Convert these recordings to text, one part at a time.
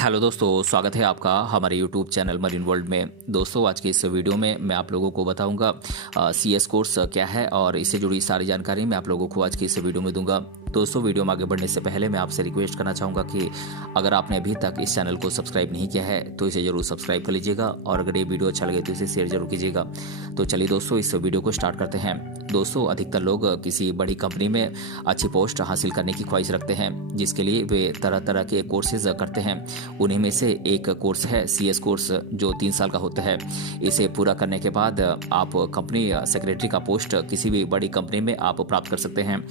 Hello दोस्तों, स्वागत है आपका हमारे यूट्यूब चैनल मरीन वर्ल्ड में। दोस्तों, आज के इस वीडियो में मैं आप लोगों को बताऊंगा सीएस कोर्स क्या है और इससे जुड़ी सारी जानकारी मैं आप लोगों को आज की इस वीडियो में दूंगा। दोस्तों, वीडियो में आगे बढ़ने से पहले मैं आपसे रिक्वेस्ट करना चाहूँगा कि अगर आपने अभी तक इस चैनल को सब्सक्राइब नहीं किया है तो इसे ज़रूर सब्सक्राइब कर लीजिएगा और अगर ये वीडियो अच्छा लगे तो इसे शेयर जरूर कीजिएगा। तो चलिए दोस्तों, इस वीडियो को स्टार्ट करते हैं। दोस्तों, अधिकतर लोग किसी बड़ी कंपनी में अच्छी पोस्ट हासिल करने की ख्वाहिश रखते हैं, जिसके लिए वे तरह तरह के कोर्सेज करते हैं। उन्हीं में से एक कोर्स है सीएस कोर्स, जो 3 साल का होता है। इसे पूरा करने के बाद आप कंपनी सेक्रेटरी का पोस्ट किसी भी बड़ी कंपनी में आप प्राप्त कर सकते हैं।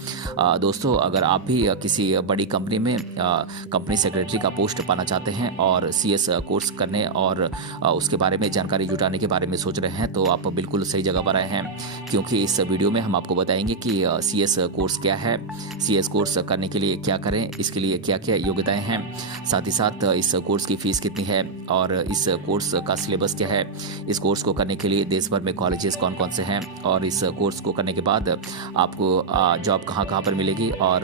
दोस्तों, अगर आप भी किसी बड़ी कंपनी में कंपनी सेक्रेटरी का पोस्ट पाना चाहते हैं और सीएस कोर्स करने और उसके बारे में जानकारी जुटाने के बारे में सोच रहे हैं, तो आप बिल्कुल सही जगह पर आए हैं, क्योंकि इस वीडियो में हम आपको बताएंगे कि सीएस कोर्स क्या है, सीएस कोर्स करने के लिए क्या करें, इसके लिए क्या क्या योग्यताएं हैं, साथ ही साथ इस कोर्स की फीस कितनी है और इस कोर्स का सिलेबस क्या है। इस कोर्स को करने के लिए देश भर में कॉलेजेस कौन कौन से हैं और इस कोर्स को करने के बाद आपको जॉब कहाँ कहाँ पर मिलेगी और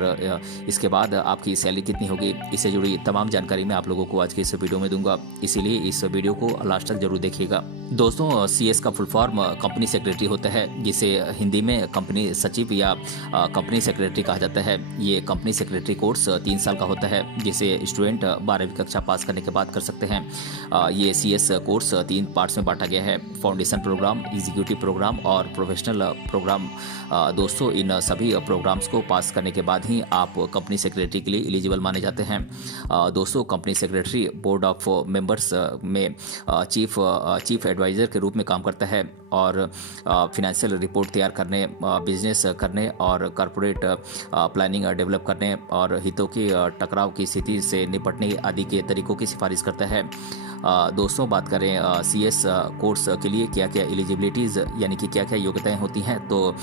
इसके बाद आपकी सैलरी कितनी होगी, इससे जुड़ी तमाम जानकारी मैं आप लोगों को आज के इस वीडियो में दूंगा, इसीलिए इस वीडियो को लास्ट तक जरूर देखिएगा। दोस्तों, सीएस का फुल फॉर्म कंपनी सेक्रेटरी होता है, जिसे हिंदी में कंपनी सचिव या कंपनी सेक्रेटरी कहा जाता है। ये कंपनी सेक्रेटरी कोर्स 3 साल का होता है, जिसे स्टूडेंट 12वीं कक्षा पास करने के बाद कर सकते हैं। ये सीएस कोर्स 3 पार्ट्स में बांटा गया है: फाउंडेशन प्रोग्राम, एग्जीक्यूटिव प्रोग्राम और प्रोफेशनल प्रोग्राम। दोस्तों, इन सभी प्रोग्राम्स को पास करने के बाद ही आप कंपनी सेक्रेटरी के लिए एलिजिबल माने जाते हैं। दोस्तों, company secretary board of members में चीफ एडवाइज़र के रूप में काम करता है और फिनेंशियल रिपोर्ट तैयार करने, बिजनेस करने और कॉरपोरेट प्लानिंग डेवलप करने और हितों की टकराव की स्थिति से निपटने आदि के तरीकों की सिफारिश करता है। दोस्तों, बात करें सीएस कोर्स के लिए क्या क्या एलिजिबिलिटीज़ यानी कि क्या क्या योग्यताएं होती हैं, तो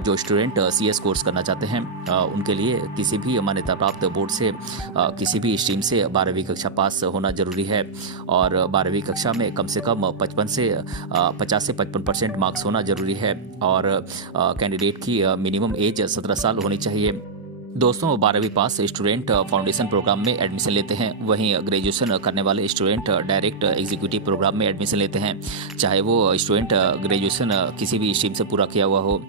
जो स्टूडेंट सीएस कोर्स करना चाहते हैं उनके लिए किसी भी मान्यता प्राप्त बोर्ड से किसी भी स्ट्रीम से 12वीं कक्षा पास होना जरूरी है और 12वीं कक्षा में कम से कम 50 से 55% मार्क्स होना जरूरी है और कैंडिडेट की मिनिमम एज 17 साल होनी चाहिए। दोस्तों, 12वीं पास स्टूडेंट फाउंडेशन प्रोग्राम में एडमिशन लेते हैं, वहीं ग्रेजुएशन करने वाले स्टूडेंट डायरेक्ट एग्जीक्यूटिव प्रोग्राम में एडमिशन लेते हैं, चाहे वो स्टूडेंट ग्रेजुएशन किसी भी स्ट्रीम से पूरा किया हुआ हो।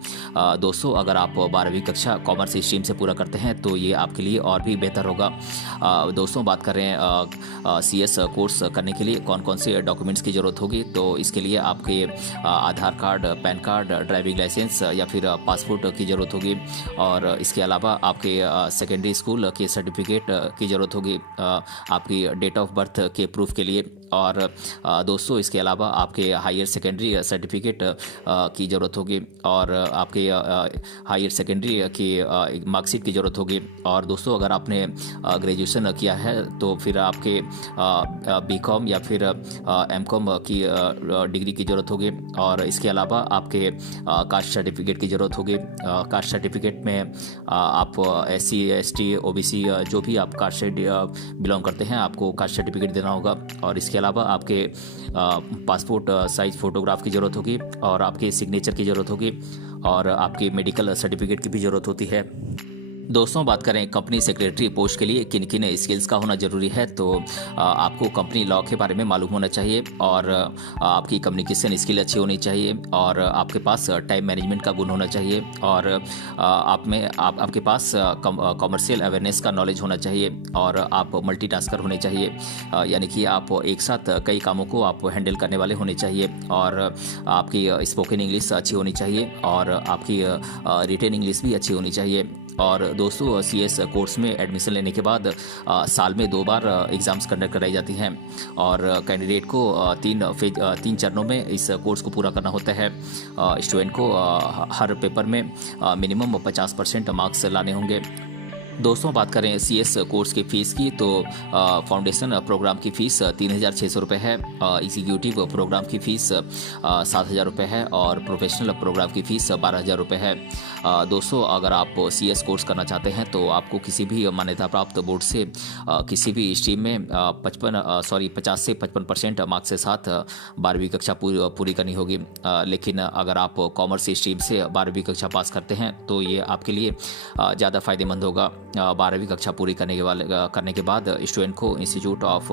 दोस्तों, अगर आप 12वीं कक्षा कॉमर्स स्ट्रीम से पूरा करते हैं तो ये आपके लिए और भी बेहतर होगा। दोस्तों, बात करें सीएस कोर्स करने के लिए कौन कौन से डॉक्यूमेंट्स की ज़रूरत होगी, तो इसके लिए आपके Aadhaar card, PAN card, driving licence या फिर पासपोर्ट की ज़रूरत होगी और इसके अलावा आपके सेकेंडरी स्कूल के सर्टिफिकेट की ज़रूरत होगी आपकी डेट ऑफ बर्थ के प्रूफ के लिए। और दोस्तों, इसके अलावा आपके हायर सेकेंडरी सर्टिफिकेट की ज़रूरत होगी और आपके हायर सेकेंडरी की मार्कशीट की ज़रूरत होगी। और दोस्तों, अगर आपने ग्रेजुएशन किया है तो फिर आपके बीकॉम या फिर एमकॉम की डिग्री की ज़रूरत होगी और इसके अलावा आपके कास्ट सर्टिफिकेट की ज़रूरत होगी। कास्ट सर्टिफिकेट में आप SC ST OBC जो भी आप कास्ट से बिलोंग करते हैं, आपको कास्ट सर्टिफिकेट देना होगा और इसके अलावा आपके पासपोर्ट साइज फ़ोटोग्राफ की ज़रूरत होगी और आपके सिग्नेचर की ज़रूरत होगी और आपकी मेडिकल सर्टिफिकेट की भी ज़रूरत होती है। दोस्तों, बात करें कंपनी सेक्रेटरी पोस्ट के लिए किन किन स्किल्स का होना जरूरी है, तो आपको कंपनी लॉ के बारे में मालूम होना चाहिए और आपकी कम्युनिकेशन स्किल अच्छी होनी चाहिए और आपके पास टाइम मैनेजमेंट का गुण होना चाहिए और आपके पास कॉमर्शियल अवेयरनेस का नॉलेज होना चाहिए और आप मल्टीटास्कर होने चाहिए, यानी कि आप एक साथ कई कामों को आप हैंडल करने वाले होने चाहिए और आपकी स्पोकन इंग्लिश अच्छी होनी चाहिए और आपकी रिटेन इंग्लिश भी अच्छी होनी चाहिए। और दोस्तों, सीएस कोर्स में एडमिशन लेने के बाद साल में 2 बार एग्ज़ाम्स कंडक्ट कराई जाती हैं और कैंडिडेट को 3 चरणों में इस कोर्स को पूरा करना होता है। स्टूडेंट को हर पेपर में मिनिमम 50% मार्क्स लाने होंगे। दोस्तों, बात करें सीएस कोर्स की फ़ीस की, तो फाउंडेशन प्रोग्राम की फ़ीस 3,600 रुपये है, एग्जीक्यूटिव प्रोग्राम की फ़ीस 7,000 रुपये है और प्रोफेशनल प्रोग्राम की फ़ीस 12,000 रुपये है। दोस्तों, अगर आप सीएस कोर्स करना चाहते हैं तो आपको किसी भी मान्यता प्राप्त बोर्ड से किसी भी स्ट्रीम में 50 से 55% मार्क्स के साथ 12वीं कक्षा पूरी करनी होगी। लेकिन अगर आप कॉमर्स स्ट्रीम से 12वीं कक्षा पास करते हैं तो ये आपके लिए ज़्यादा फ़ायदेमंद होगा। 12वीं कक्षा पूरी करने के बाद स्टूडेंट को institute of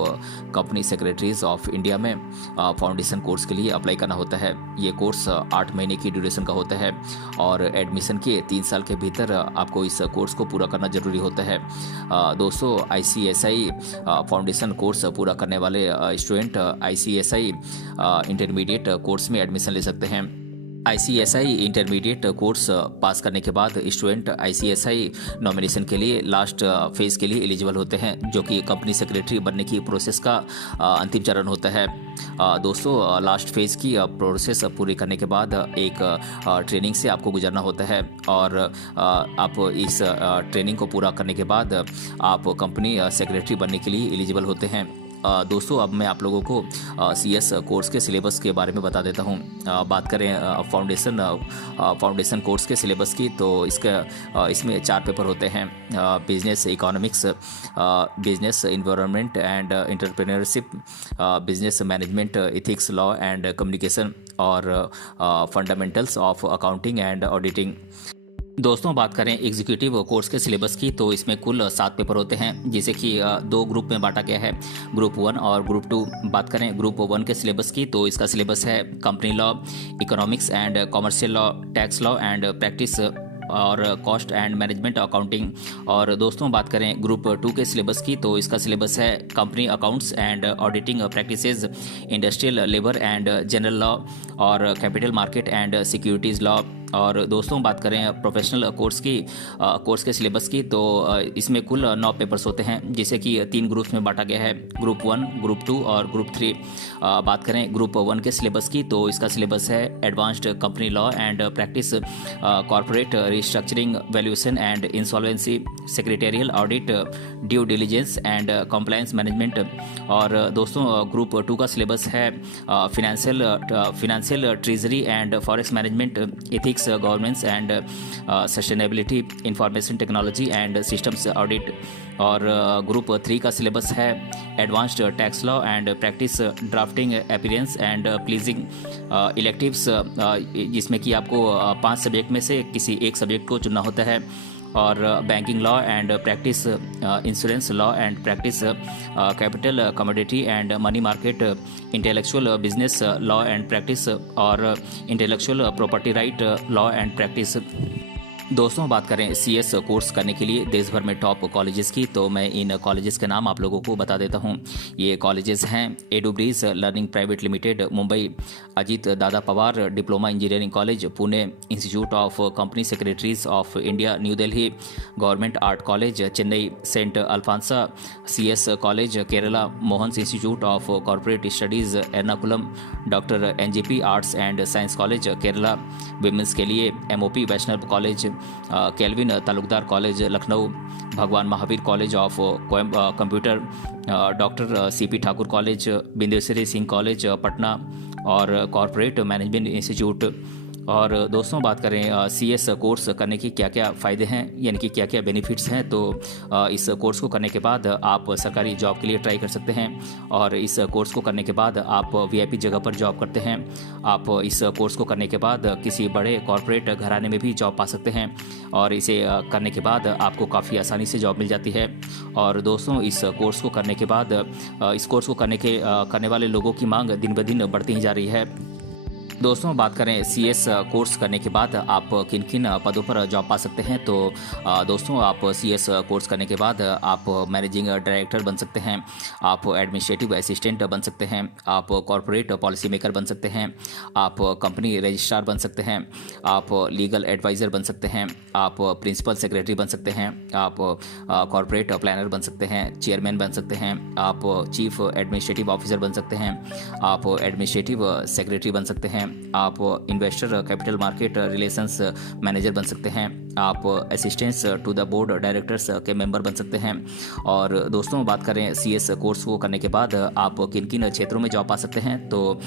company secretaries of India में फाउंडेशन कोर्स के लिए अप्लाई करना होता है। ये कोर्स 8 महीने की ड्यूरेशन का होता है और एडमिशन के 3 साल के भीतर आपको इस कोर्स को पूरा करना जरूरी होता है। दोस्तों, ICSI फाउंडेशन कोर्स पूरा करने वाले स्टूडेंट ICSI इंटरमीडिएट कोर्स में एडमिशन ले सकते हैं। ICSI इंटरमीडिएट कोर्स पास करने के बाद स्टूडेंट ICSI नॉमिनेशन के लिए लास्ट फेज के लिए एलिजिबल होते हैं, जो कि कंपनी सेक्रेटरी बनने की प्रोसेस का अंतिम चरण होता है। दोस्तों, लास्ट फेज की प्रोसेस पूरी करने के बाद एक ट्रेनिंग से आपको गुजरना होता है और आप इस ट्रेनिंग को पूरा करने के बाद आप कंपनी सेक्रेटरी बनने के लिए एलिजिबल होते हैं। दोस्तों, अब मैं आप लोगों को CS कोर्स के सिलेबस के बारे में बता देता हूँ। बात करें फाउंडेशन कोर्स के सिलेबस की, तो इसमें 4 पेपर होते हैं। Business economics, business environment and entrepreneurship, business management, ethics, law and communication और fundamentals of accounting and auditing. दोस्तों, बात करें एग्जीक्यूटिव कोर्स के सिलेबस की, तो इसमें कुल 7 पेपर होते हैं, जिसे कि 2 ग्रुप में बांटा गया है, ग्रुप 1 और ग्रुप 2। बात करें ग्रुप 1 के सिलेबस की, तो इसका सिलेबस है company law, economics and commercial law, tax law and practice और कॉस्ट एंड मैनेजमेंट अकाउंटिंग। और दोस्तों, बात करें ग्रुप 2 के सिलेबस की, तो इसका सिलेबस है company accounts and auditing practices, industrial labour and general law और capital market and securities law. और दोस्तों, बात करें प्रोफेशनल कोर्स के सिलेबस की, तो इसमें कुल 9 पेपर्स होते हैं, जिसे कि 3 ग्रुप्स में बांटा गया है, ग्रुप 1, ग्रुप 2 और ग्रुप 3। बात करें ग्रुप 1 के सिलेबस की, तो इसका सिलेबस है advanced company law and practice, corporate restructuring, valuation and insolvency, secretarial audit, due diligence and compliance management. और दोस्तों, ग्रुप 2 का सिलेबस है financial treasury and forex management, ethics, governance and sustainability, information technology and systems audit. और group 3 का syllabus है advanced tax law and practice, drafting, appearance and pleasing electives, जिसमें कि आपको 5 सब्जेक्ट में से किसी एक सब्जेक्ट को चुनना होता है। और banking law and practice, insurance law and practice, capital commodity and money market, intellectual business law and practice और intellectual property right law and practice. दोस्तों, बात करें CS कोर्स करने के लिए देश भर में टॉप कॉलेजेस की, तो मैं इन कॉलेजेस के नाम आप लोगों को बता देता हूं। ये कॉलेजेस हैं Edubridge learning private limited Mumbai, Ajit Dada Pawar diploma engineering college Pune, institute of company secretaries of India New Delhi, government art college Chennai, Saint Alphonsa CS college Kerala, Mohan's institute of corporate studies Ernakulam, doctor NGP arts and science college Kerala, women's के लिए MOP Vaishnav college, Kelvin Talukdar college Lucknow, Bhagwan Mahavir college of computer, doctor CP Thakur college, Bindeshwari Singh college Patna और corporate management institute. और दोस्तों, बात करें CS course करने की क्या क्या फ़ायदे हैं, यानी कि क्या क्या बेनिफिट्स हैं, तो इस कोर्स को करने के बाद आप सरकारी जॉब के लिए ट्राई कर सकते हैं। और इस कोर्स को करने के बाद आप VIP जगह पर जॉब करते हैं। आप इस कोर्स को करने के बाद किसी बड़े कॉर्पोरेट घराने में भी जॉब पा सकते हैं और इसे करने के बाद आपको काफ़ी आसानी से जॉब मिल जाती है। और दोस्तों, इस कोर्स को करने के बाद इस कोर्स को करने वाले लोगों की मांग दिन ब दिन बढ़ती ही जा रही है। दोस्तों, बात करें CS कोर्स करने के बाद आप किन किन पदों पर जॉब पा सकते हैं, तो दोस्तों, आप CS कोर्स करने के बाद आप मैनेजिंग डायरेक्टर बन सकते हैं, आप एडमिनिस्ट्रेटिव असिस्टेंट बन सकते हैं, आप कॉर्पोरेट पॉलिसी मेकर बन सकते हैं, आप कंपनी रजिस्ट्रार बन सकते हैं, आप लीगल एडवाइज़र बन सकते हैं, आप प्रिंसिपल सेक्रेटरी बन सकते हैं, आप कॉर्पोरेट प्लानर बन सकते हैं, चेयरमैन बन सकते हैं, आप चीफ एडमिनिस्ट्रेटिव ऑफिसर बन सकते हैं, आप एडमिनिस्ट्रेटिव सेक्रेटरी बन सकते हैं, आप investor capital market relations manager बन सकते हैं, आप assistants to the board directors के मेंबर बन सकते हैं। और दोस्तों, बात करें CS कोर्स को करने के बाद आप किन किन क्षेत्रों में जॉब पा सकते हैं, तो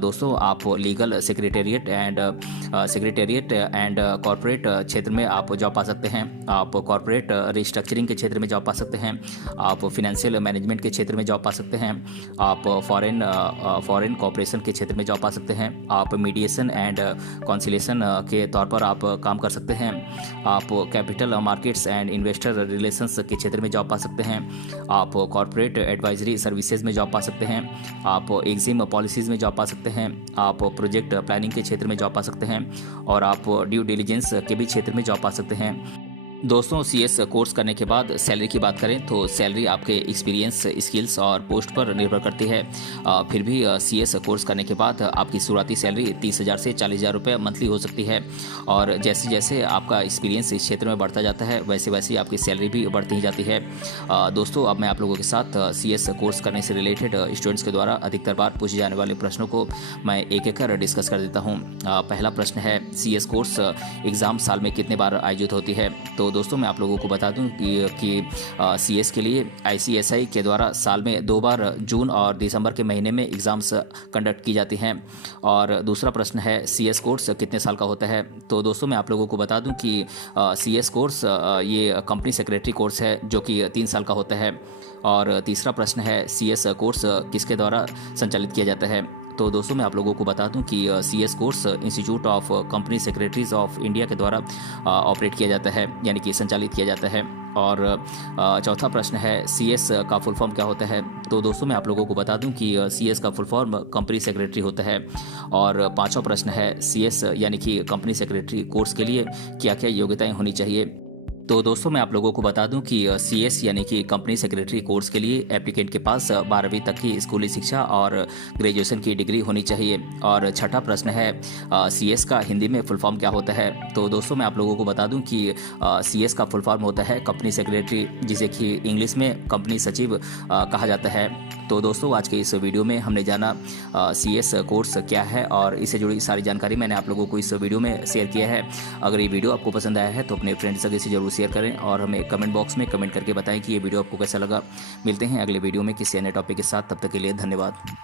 दोस्तों, आप लीगल सेक्रेटेरिएट एंड कॉर्पोरेट क्षेत्र में आप जॉब पा सकते हैं, आप कॉर्पोरेट रिस्ट्रक्चरिंग के क्षेत्र में जॉब पा सकते हैं, आप फिनेंशियल मैनेजमेंट के क्षेत्र में जॉब पा सकते हैं, आप फॉरेन कॉपरेशन के क्षेत्र में जॉब पा सकते हैं, आप मीडिएशन एंड कॉन्सिलेशन के तौर पर आप काम कर सकते हैं, आप capital markets and investor relations के क्षेत्र में जॉब पा सकते हैं। आप कॉर्पोरेट एडवाइजरी सर्विसेज में जॉब पा सकते हैं। आप एग्जिम पॉलिसीज़ में जॉब पा सकते हैं। आप प्रोजेक्ट प्लानिंग के क्षेत्र में जॉब पा सकते हैं और आप ड्यू डिलिजेंस के भी क्षेत्र में जॉब पा सकते हैं। दोस्तों, CS कोर्स करने के बाद सैलरी की बात करें तो सैलरी आपके एक्सपीरियंस, स्किल्स और पोस्ट पर निर्भर करती है। फिर भी CS कोर्स करने के बाद आपकी शुरुआती सैलरी 30,000 से 40,000 रुपये मंथली हो सकती है और जैसे जैसे आपका एक्सपीरियंस इस क्षेत्र में बढ़ता जाता है वैसे वैसे आपकी सैलरी भी बढ़ती ही जाती है। दोस्तों, अब मैं आप लोगों के साथ CS कोर्स करने से रिलेटेड स्टूडेंट्स के द्वारा अधिकतर बार पूछे जाने वाले प्रश्नों को मैं एक एक कर डिस्कस कर देता हूँ। पहला प्रश्न है, CS कोर्स एग्ज़ाम साल में कितने बार आयोजित होती है? तो दोस्तों, मैं आप लोगों को बता दूं कि CS के लिए ICSI के द्वारा साल में 2 बार जून और दिसंबर के महीने में एग्ज़ाम्स कंडक्ट की जाती हैं। और दूसरा प्रश्न है, CS कोर्स कितने साल का होता है? तो दोस्तों, मैं आप लोगों को बता दूं कि CS कोर्स ये कंपनी सेक्रेटरी कोर्स है जो कि 3 साल का होता है। और तीसरा प्रश्न है, CS कोर्स किसके द्वारा संचालित किया जाता है? तो दोस्तों, मैं आप लोगों को बता दूं कि CS course institute of company secretaries of India के द्वारा ऑपरेट किया जाता है, यानी कि संचालित किया जाता है। और चौथा प्रश्न है, CS का फुल फॉर्म क्या होता है? तो दोस्तों, मैं आप लोगों को बता दूं कि CS का फुल फॉर्म कंपनी सेक्रेटरी होता है। और पांचवा प्रश्न है, CS यानी कि कंपनी सेक्रेटरी कोर्स के लिए क्या क्या योग्यताएं होनी चाहिए? तो दोस्तों, मैं आप लोगों को बता दूं कि CS यानी कि कंपनी सेक्रेटरी कोर्स के लिए एप्लीकेंट के पास 12वीं तक की स्कूली शिक्षा और ग्रेजुएशन की डिग्री होनी चाहिए। और छठा प्रश्न है, CS का हिंदी में फुल फॉर्म क्या होता है? तो दोस्तों, मैं आप लोगों को बता दूं कि CS का फुल फॉर्म होता है कंपनी सेक्रेटरी, जिसे कि इंग्लिश में कंपनी सचिव कहा जाता है। तो दोस्तों, आज के इस वीडियो में हमने जाना CS कोर्स क्या है और इससे जुड़ी सारी जानकारी मैंने आप लोगों को इस वीडियो में शेयर किया है। अगर ये वीडियो आपको पसंद आया है तो अपने फ्रेंड्स से जरूर शेयर करें और हमें कमेंट बॉक्स में कमेंट करके बताएं कि ये वीडियो आपको कैसा लगा। मिलते हैं अगले वीडियो में किसी अन्य टॉपिक के साथ, तब तक के लिए धन्यवाद।